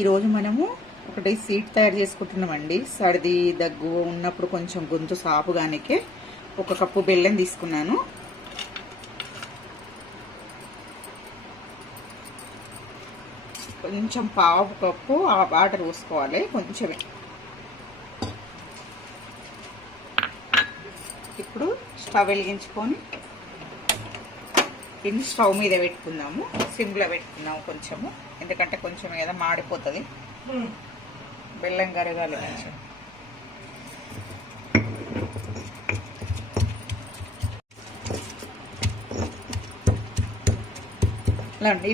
ఈరోజు మనము ఒకటి స్వీట్ తయారు చేసుకుంటున్నామండి. సర్ది దగ్గు ఉన్నప్పుడు కొంచెం గొంతు సాపుగానికే 1 కప్పు బెల్లం తీసుకున్నాను. కొంచెం 1/2 కప్పు వాటర్ పోసుకోవాలి, కొంచెమే. ఇప్పుడు స్టవ్ వెలిగించుకొని దీన్ని స్టవ్ మీద పెట్టుకుందాము. సిమ్లో పెట్టుకుందాము కొంచెము, ఎందుకంటే కొంచెం కదా మాడిపోతుంది. బెల్లం కరగాలి కొంచెం.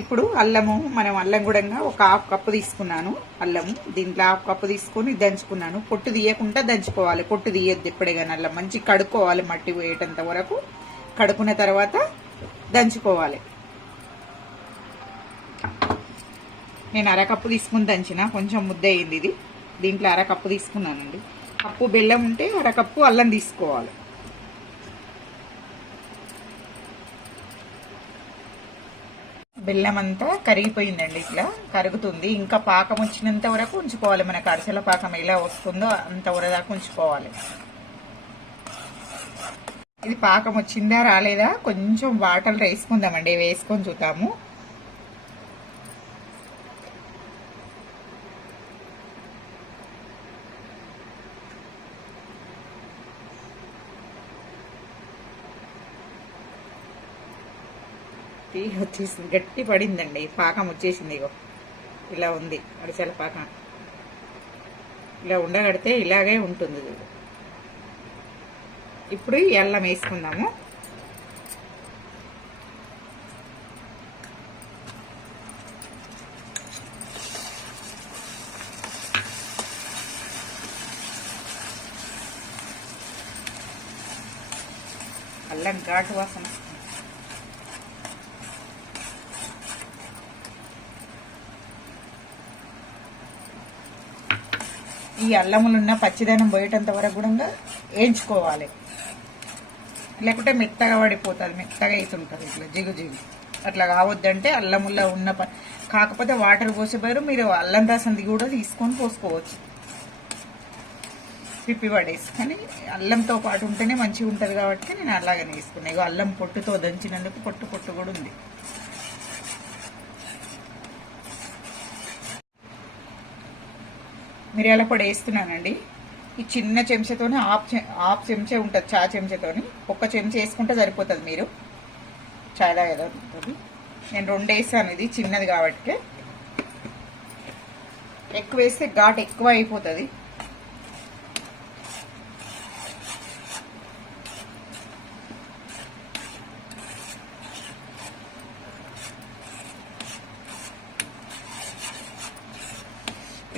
ఇప్పుడు అల్లము, మనం అల్లం కూడా ఒక 1/2 కప్పు తీసుకున్నాను. అల్లము దీంట్లో 1/2 కప్పు తీసుకొని దంచుకున్నాను. పొట్టు తీయకుండా దంచుకోవాలి, పొట్టు తీయొద్దు ఎప్పుడే కానీ. అల్లం మంచి కడుక్కోవాలి, మట్టి పోయేటంత వరకు కడుక్కున్న తర్వాత దంచుకోవాలి. నేను 1/2 కప్పు తీసుకుని దంచిన, కొంచెం ముద్ద అయింది ఇది. దీంట్లో 1/2 కప్పు తీసుకున్నానండి. కప్పు బెల్లం ఉంటే 1/2 కప్పు అల్లం తీసుకోవాలి. బెల్లం అంతా కరిగిపోయిందండి, ఇట్లా కరుగుతుంది. ఇంకా పాకం వచ్చినంత వరకు ఉంచుకోవాలి. మనకు అరిసెల పాకం ఎలా వస్తుందో అంతవరకు దాకా ఉంచుకోవాలి. ఇది పాకం వచ్చిందా రాలేదా కొంచెం వాటర్ వేసుకుందామండి, వేసుకొని చూద్దాము. వచ్చేసింది, గట్టి పడిందండి, పాకం వచ్చేసింది. ఇగో ఇలా ఉంది అరిసెల పాకం. ఇలా ఉండగడితే ఇలాగే ఉంటుంది. ఇప్పుడు ఈ అల్లం వేసుకుందాము. అల్లం ఘాటు వాసన. ఈ అల్లములున్న పచ్చిదనం పోయేటంత వరకు కూడా వేయించుకోవాలి, లేకుంటే మెత్తగా పడిపోతుంది, మెత్తగా అవుతుంటుంది ఇట్లా జిగు జిగు. అట్లా కావద్దంటే అల్లముల్లో ఉన్న కాకపోతే వాటర్ పోసేవారు మీరు అల్లం రసం కూడా తీసుకొని పోసుకోవచ్చు, పిప్పి పడేసి. కానీ అల్లంతో పాటు ఉంటేనే మంచిగా ఉంటుంది కాబట్టి నేను అలాగనే వేసుకున్నాను. ఇగో అల్లం పొట్టుతో దంచినందుకు పొట్టు పొట్టు కూడా ఉంది. మిరియాల పొడి వేస్తున్నానండి. ఈ చిన్న చెంచాతోని హాఫ్ చెంచా ఉంటుంది, చా చెంచాతోని 1 చెంచా వేసుకుంటే సరిపోతుంది. మీరు చాలా ఏదో ఉంటుంది. నేను 2 వేసాను, ఇది చిన్నది కాబట్టి. ఎక్కువ వేస్తే ఘాటు ఎక్కువ అయిపోతుంది.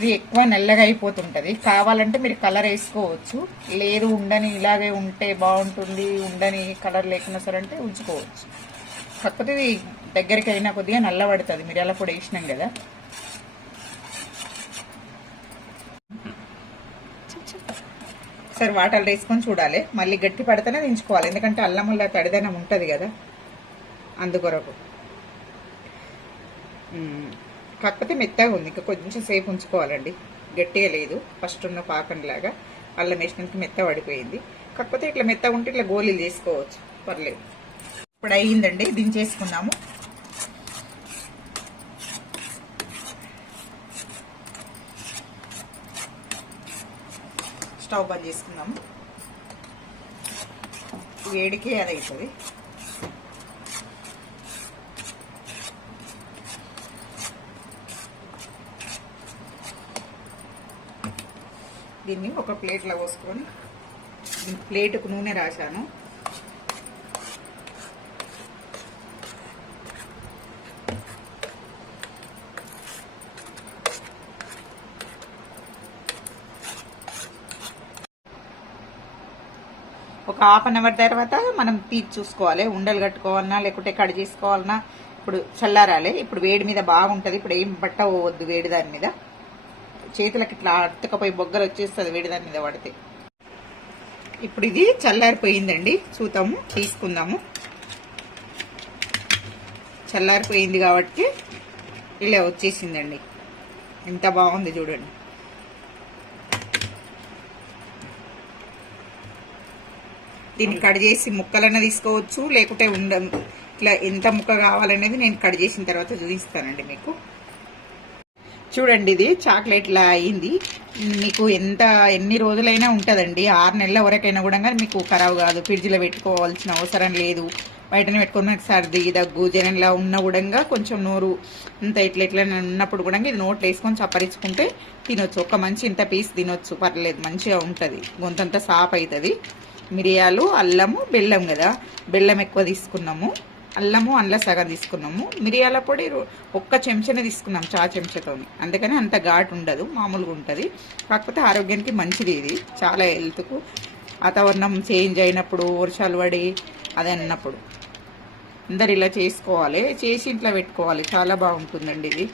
ఇది ఎక్కువ నల్లగా అయిపోతుంటుంది. కావాలంటే మీరు కలర్ వేసుకోవచ్చు, లేదు ఉండని ఇలాగే ఉంటే బాగుంటుంది, ఉండని కలర్ లేకున్నా సరే అంటే ఉంచుకోవచ్చు. కాకపోతే ఇది దగ్గరికి అయినా కొద్దిగా నల్ల పడుతుంది, మిరియాల పొడి వేసినాం కదా. సరే వాటర్ వేసుకొని చూడాలి, మళ్ళీ గట్టి పడితేనే దించుకోవాలి, ఎందుకంటే అల్లం వల్ల తడిదనం ఉంటుంది కదా, అందుకొరకు. కాకపోతే మెత్తగా ఉంది, ఇంకా కొంచెం సేపు ఉంచుకోవాలండి. గట్టిగా లేదు, ఫస్ట్ ఉన్న పాకంలాగా. అల్లం వేసినందుకు మెత్త పడిపోయింది. కాకపోతే ఇట్లా మెత్తగా ఉంటే ఇట్లా గోళీలు చేసుకోవచ్చు, పర్లేదు. ఇప్పుడు అయ్యిందండి, దించేసుకుందాము. స్టవ్ బంద్ చేసుకుందాము. వేడికి అది అవుతుంది. దీన్ని ఒక ప్లేట్లో పోసుకొని, ప్లేటుకు నూనె రాశాను. ఒక ½ అవర్ తర్వాత మనం తీసి చూసుకోవాలి, ఉండలు కట్టుకోవాలన్నా లేకుంటే కట్ చేసుకోవాలన్నా. ఇప్పుడు చల్లారాలి, ఇప్పుడు వేడి మీద బాగుంటుంది. ఇప్పుడు ఏం బట్ట పోవద్దు వేడి దాని మీద, చేతులకి ఇట్లా అత్తకపోయి బొగ్గలు వచ్చేస్తుంది వేడి దాని మీద పడితే. ఇప్పుడు ఇది చల్లారిపోయిందండి, చూద్దాము, తీసుకుందాము. చల్లారిపోయింది కాబట్టి ఇలా వచ్చేసిందండి. ఎంత బాగుంది చూడండి. దీన్ని కట్ చేసి ముక్కలన్నా తీసుకోవచ్చు, లేకుంటే ఇట్లా ఎంత ముక్క కావాలనేది నేను కట్ చేసిన తర్వాత చూపిస్తానండి మీకు. చూడండి ఇది చాక్లెట్ లా అయింది. మీకు ఎన్ని రోజులైనా ఉంటుందండి, 6 నెలల వరకైనా కూడా మీకు ఖరాబ్ కాదు. ఫ్రిడ్జ్లో పెట్టుకోవాల్సిన అవసరం లేదు. బయటనే పెట్టుకుని సర్ది దగ్గు జనంలా ఉన్న కూడా కొంచెం నోరు ఇంత ఇట్లా ఉన్నప్పుడు కూడా ఇది నోట్లో వేసుకొని చప్పరించుకుంటే తినొచ్చు. ఒక మంచి ఇంత పీస్ తినొచ్చు, పర్లేదు, మంచిగా ఉంటుంది. గొంతంతా సాఫ్ అవుతుంది. మిరియాలు, అల్లము, బెల్లం కదా, బెల్లం ఎక్కువ తీసుకున్నాము, అల్లము అందులో సగం తీసుకున్నాము, మిరియాల పొడి 1 చెంచానే తీసుకున్నాం, చెంచాతో. అందుకని అంత ఘాటు ఉండదు, మామూలుగా ఉంటుంది. కాకపోతే ఆరోగ్యానికి మంచిది ఇది, చాలా హెల్త్కు. వాతావరణం చేంజ్ అయినప్పుడు, వర్షాలు పడి అది అన్నప్పుడు అందరు ఇలా చేసుకోవాలి, చేసి ఇంట్లో పెట్టుకోవాలి. చాలా బాగుంటుందండి ఇది.